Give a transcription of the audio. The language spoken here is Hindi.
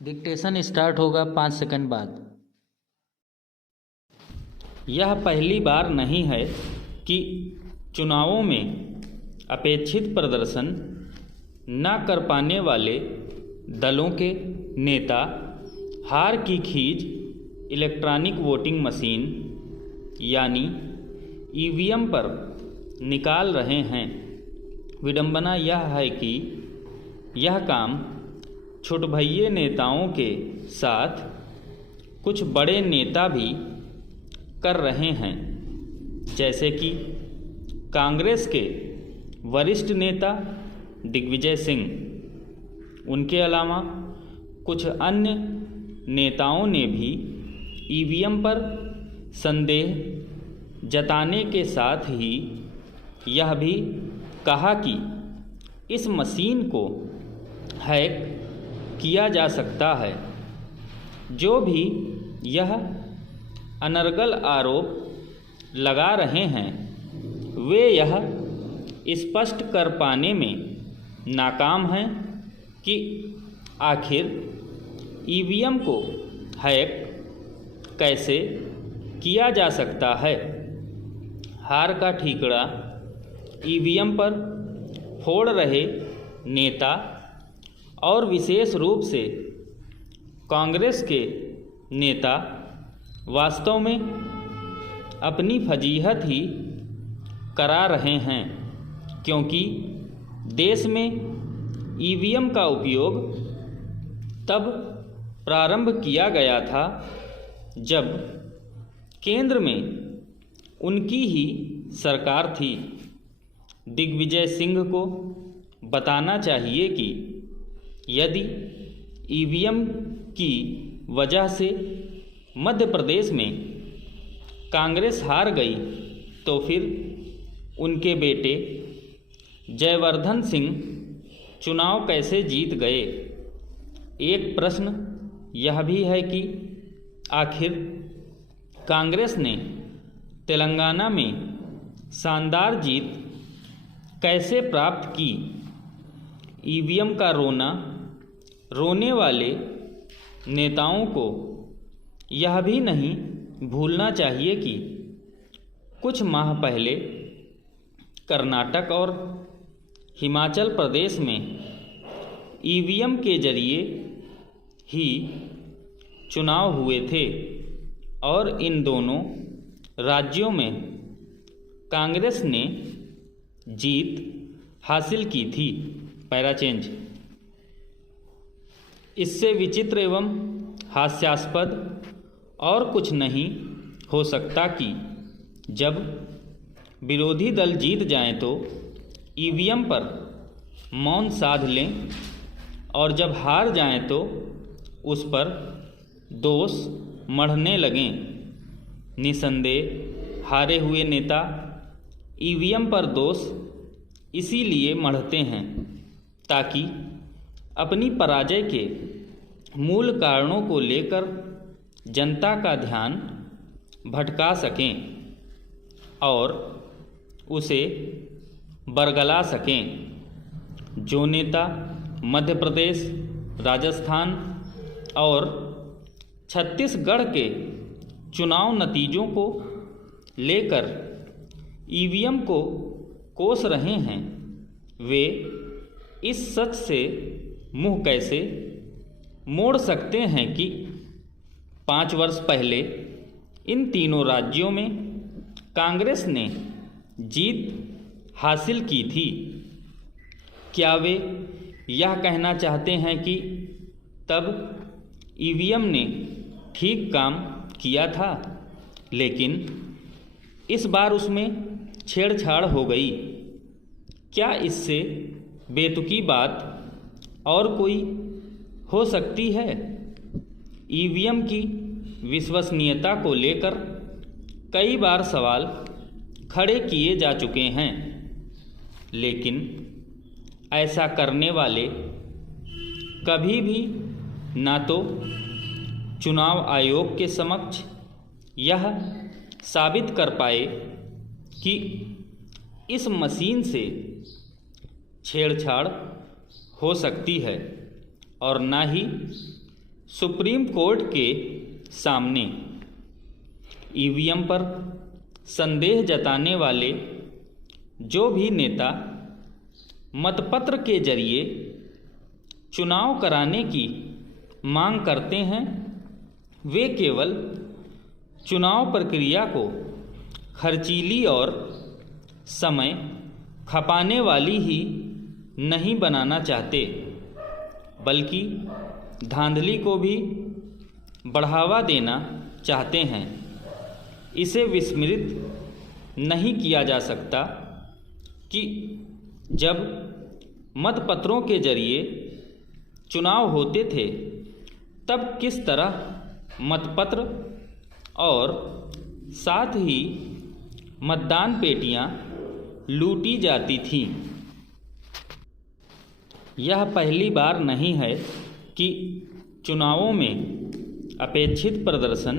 डिक्टेशन स्टार्ट होगा 5 सेकंड बाद। यह पहली बार नहीं है कि चुनावों में अपेक्षित प्रदर्शन न कर पाने वाले दलों के नेता हार की खींच इलेक्ट्रॉनिक वोटिंग मशीन यानी ईवीएम पर निकाल रहे हैं। विडंबना यह है कि यह काम छुटभइये नेताओं के साथ कुछ बड़े नेता भी कर रहे हैं, जैसे कि कांग्रेस के वरिष्ठ नेता दिग्विजय सिंह। उनके अलावा कुछ अन्य नेताओं ने भी ईवीएम पर संदेह जताने के साथ ही यह भी कहा कि इस मशीन को हैक किया जा सकता है। जो भी यह अनर्गल आरोप लगा रहे हैं वे यह स्पष्ट कर पाने में नाकाम हैं कि आखिर ईवीएम को हैक कैसे किया जा सकता है। हार का ठीकरा ईवीएम पर फोड़ रहे नेता और विशेष रूप से कांग्रेस के नेता वास्तव में अपनी फजीहत ही करा रहे हैं, क्योंकि देश में ईवीएम का उपयोग तब प्रारंभ किया गया था जब केंद्र में उनकी ही सरकार थी। दिग्विजय सिंह को बताना चाहिए कि यदि ईवीएम की वजह से मध्य प्रदेश में कांग्रेस हार गई तो फिर उनके बेटे जयवर्धन सिंह चुनाव कैसे जीत गए। एक प्रश्न यह भी है कि आखिर कांग्रेस ने तेलंगाना में शानदार जीत कैसे प्राप्त की। ईवीएम का रोना रोने वाले नेताओं को यह भी नहीं भूलना चाहिए कि कुछ माह पहले कर्नाटक और हिमाचल प्रदेश में ईवीएम के जरिए ही चुनाव हुए थे और इन दोनों राज्यों में कांग्रेस ने जीत हासिल की थी। Para change. इससे विचित्र एवं हास्यास्पद और कुछ नहीं हो सकता कि जब विरोधी दल जीत जाएं तो ईवीएम पर मौन साध लें और जब हार जाएं तो उस पर दोष मढ़ने लगें। निसंदेह हारे हुए नेता ईवीएम पर दोष इसीलिए मढ़ते हैं ताकि अपनी पराजय के मूल कारणों को लेकर जनता का ध्यान भटका सकें और उसे बरगला सकें। जो नेता मध्य प्रदेश, राजस्थान और छत्तीसगढ़ के चुनाव नतीजों को लेकर ईवीएम को कोस रहे हैं वे इस सच से मुंह कैसे मोड़ सकते हैं कि 5 वर्ष पहले इन तीनों राज्यों में कांग्रेस ने जीत हासिल की थी। क्या वे यह कहना चाहते हैं कि तब ईवीएम ने ठीक काम किया था, लेकिन इस बार उसमें छेड़छाड़ हो गई? क्या इससे बेतुकी बात और कोई हो सकती है? ईवीएम की विश्वसनीयता को लेकर कई बार सवाल खड़े किए जा चुके हैं, लेकिन ऐसा करने वाले कभी भी ना तो चुनाव आयोग के समक्ष यह साबित कर पाए कि इस मशीन से छेड़छाड़ हो सकती है और ना ही सुप्रीम कोर्ट के सामने ईवीएम पर संदेह जताने वाले जो भी नेता मतपत्र के जरिए चुनाव कराने की मांग करते हैं, वे केवल चुनाव प्रक्रिया को खर्चीली और समय खपाने वाली ही नहीं बनाना चाहते, बल्कि धांधली को भी बढ़ावा देना चाहते हैं। इसे विस्मृत नहीं किया जा सकता कि जब मतपत्रों के जरिए चुनाव होते थे, तब किस तरह मतपत्र और साथ ही मतदान पेटियां लूटी जाती थीं। यह पहली बार नहीं है कि चुनावों में अपेक्षित प्रदर्शन